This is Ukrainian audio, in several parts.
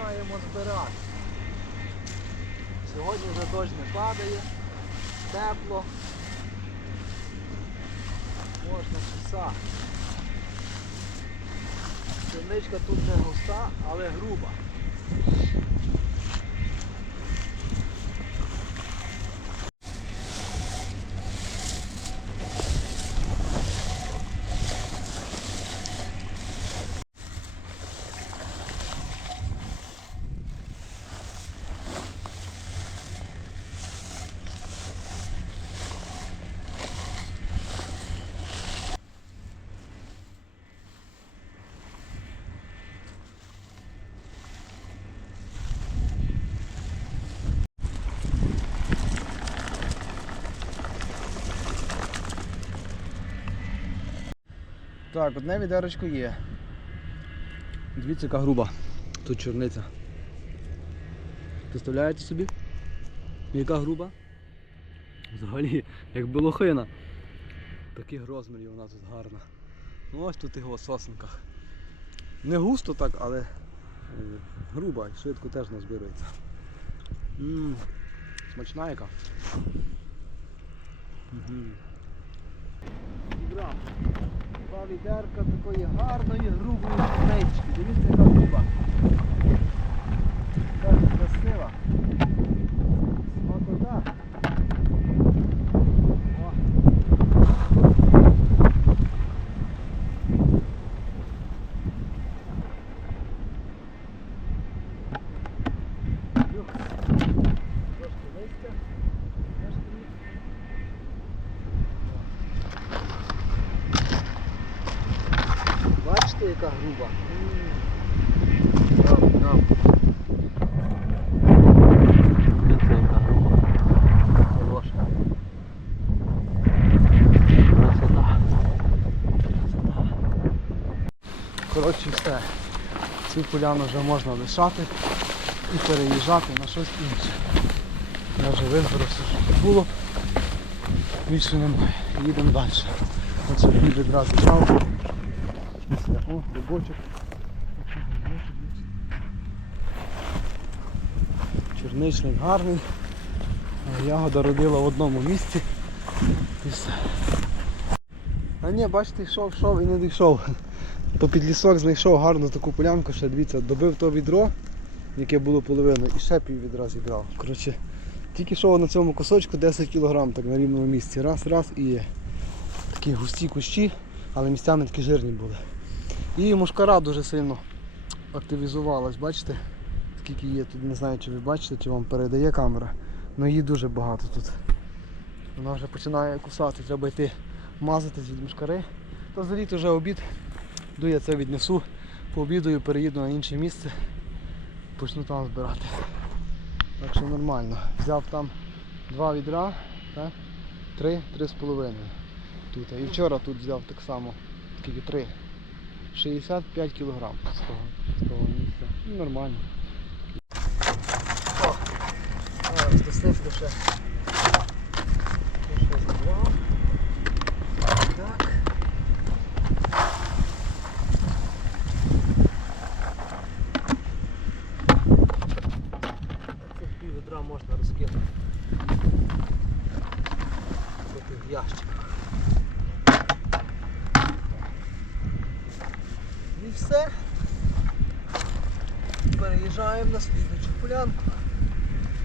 починаємо збирати. Сьогодні вже дощ не падає, тепло. Можна часа. Пшеничка тут не густа, але груба. Так, одне відерочко є. Дивіться, яка груба. Тут чорниця. Представляєте собі? Яка груба? Взагалі, як білохина. Таких розмірів вона тут гарна. Ну ось тут його сосенка. Не густо так, але е, груба і швидко теж назбирується. Ммм, смачна яка. Угу. Відерка такої гарної грубої пшенички. Дивіться, яка груба. Дуже красива. Смакота. О. Юх. Трошки листя. Теж трішки. Бачите, яка груба? Там, там. Дивіться, яка груба. Хороша. Красота. Красота. Коротше все. Цю поляну вже можна лишати і переїжджати на щось інше. Я вже вибрав все, що тут було. Більше немає. Їдемо далі. Оце відразу зібрав. О, рибочок. Черничник гарний. Ягода родила в одному місці. А ні, бачите, йшов, йшов і не дійшов. То під лісок знайшов гарну таку полянку, ще дивіться, добив то відро, яке було половиною, і ще пів відра зібрав. Коротше, тільки що на цьому кусочку 10 кг так на рівному місці. Раз, раз і є. Такі густі кущі, але місцями такі жирні були. І мушкара дуже сильно активізувалась, бачите? Скільки є тут, не знаю, чи ви бачите, чи вам передає камера. але її дуже багато тут. Вона вже починає кусати, треба йти мазатись від мушкари. То за літо вже обід. Йду я це віднесу, пообідаю, переїду на інше місце, почну там збирати. Так що нормально. Взяв там два відра, так? три, три з половиною. Тут. І вчора тут взяв так само, скільки три. 65 кілограм з того, з того місця. Ну, нормально. О, зараз досипку ще. Ще щось забрав. Так. Цих пів відра можна розкинути. Трохи в ящиках. І все. Переїжджаємо на слідчу полянку.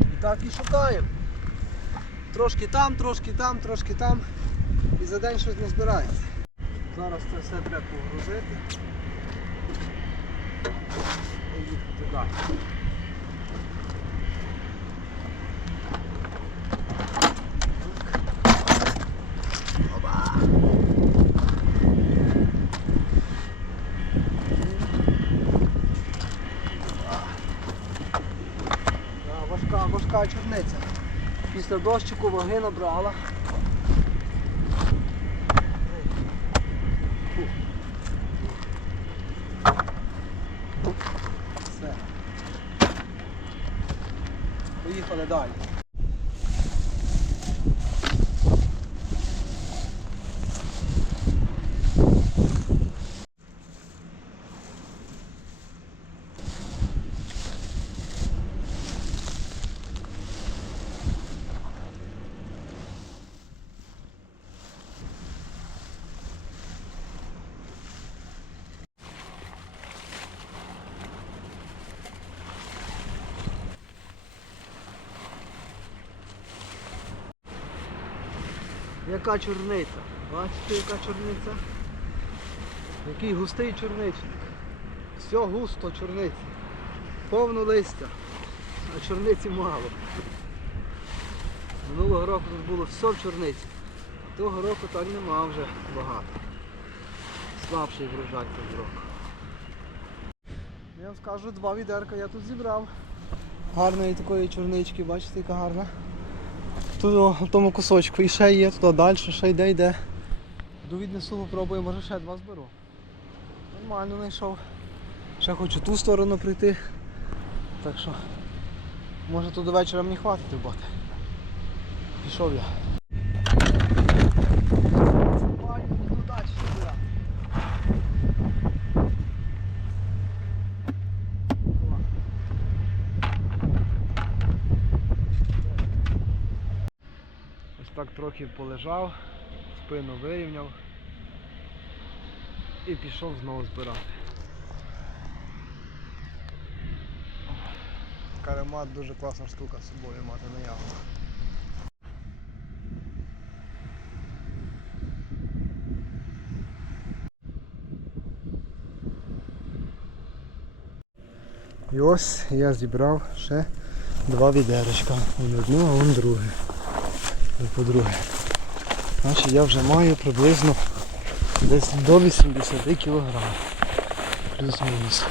І так і шукаємо. Трошки там, трошки там, трошки там. І за день щось не збирається. Зараз це все треба погрузити. І їхати далі. Опа! Да, важка чорниця. Після дощику ваги набрала. Все. Поїхали далі. Яка чорниця. Бачите, яка чорниця? Який густий чорничник. Все густо чорниці. Повно листя, а чорниці мало. Минулого року тут було все в чорниці. Того року так нема вже багато. Слабший врожай цього року. Я вам скажу, два відерка я тут зібрав. Гарної такої чорнички, бачите, яка гарна. В тому кусочку і ще є, туди далі, ще йде, йде. Йду віднесу, попробую, може ще два зберу. Нормально знайшов. Ще хочу ту сторону прийти. Так що, може тут до вечора мені хватить роботи. Пішов я. Маю, йду далі збирати. Ось так трохи полежав, спину вирівняв і пішов знову збирати. Каремат дуже класна штука з собою мати наявно. І ось я зібрав ще два відерочка. Вон одне, а вон друге. І по-друге. Значить я вже маю приблизно десь до 80 кг. Плюс-мінус.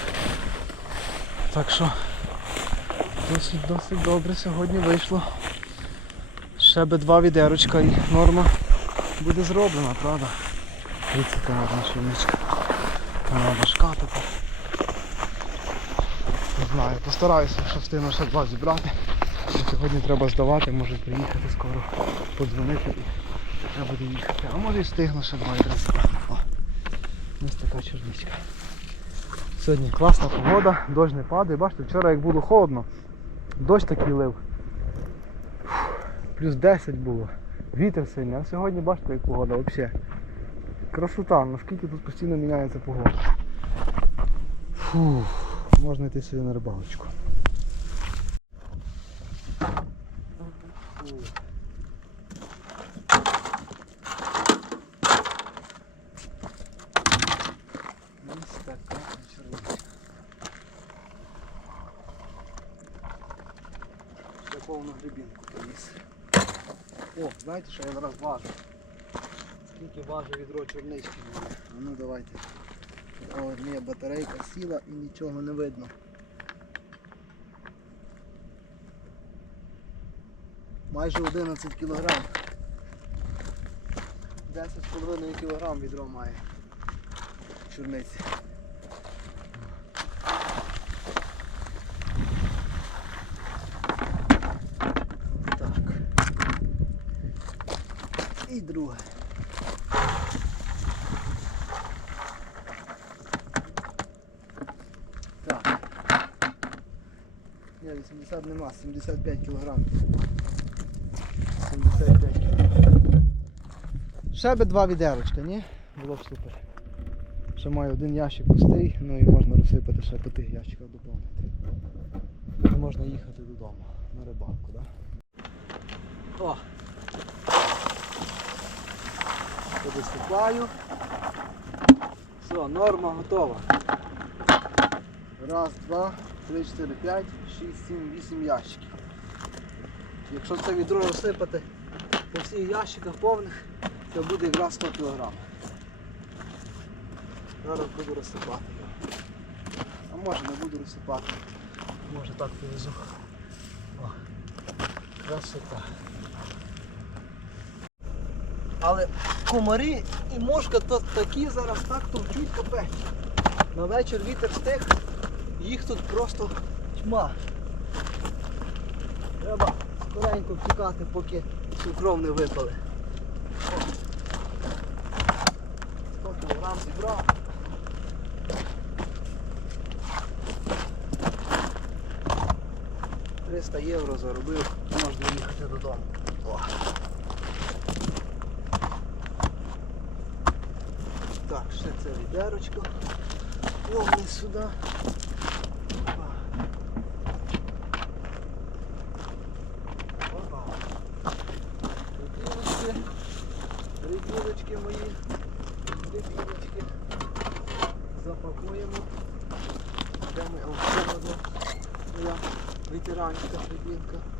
Так що досить досить добре сьогодні вийшло. Ще би два відерочка і норма буде зроблена, правда? Дивіться, яка гарна шиничка. Вона важка тепер. Не знаю, постараюся, що встигну ще два зібрати. Сьогодні треба здавати, може приїхати скоро, подзвонити і треба буде їхати. А може і встигну ще два відра ось така чорничка. Сьогодні класна погода, дощ не падає. Бачите, вчора як було холодно, дощ такий лив. Плюс 10 було. Вітер сильний, а сьогодні бачите як погода взагалі. Красота, наскільки тут постійно міняється погода. Фух, можна йти собі на рибалочку. Ось така червоничка. Ще повну грибінку приніс. О, знаєте, що я зараз важу? Скільки важить відро чорнички мене? Ну давайте. О, ні, батарейка сіла і нічого не видно. Майже 11 кілограм. 10,5 кілограм відро має чорниці. Так. І друге. Так. Ні, 80 нема, 75 кілограм. 75 кілограм. Ще би два відерочка, ні? Було б супер. Ще маю один ящик пустий, ну і можна розсипати ще по тих ящиках доповнити. Можна їхати додому на рибалку, так? Да? О! Подосипаю. Все, норма готова. Раз, два, три, чотири, п'ять, шість, сім, вісім ящиків. Якщо це відро розсипати по всіх ящиках повних, то буде якраз 100 кг. Зараз буду розсипати його. А може не буду розсипати. Може так повезу. О, красота. Але комарі і мошка то такі зараз так товчуть капець. На вечір вітер стих, їх тут просто тьма. Треба скоренько втікати, поки цю кров не випали. О, 100 кілограм зібрав. Триста євро заробив, можна їхати додому. О. Так, ще це відерочко. Повне сюди. Опа. Бутилочки. сюди піночки. Запакуємо. Де ми? О, ще одна моя ветеранська прибінка.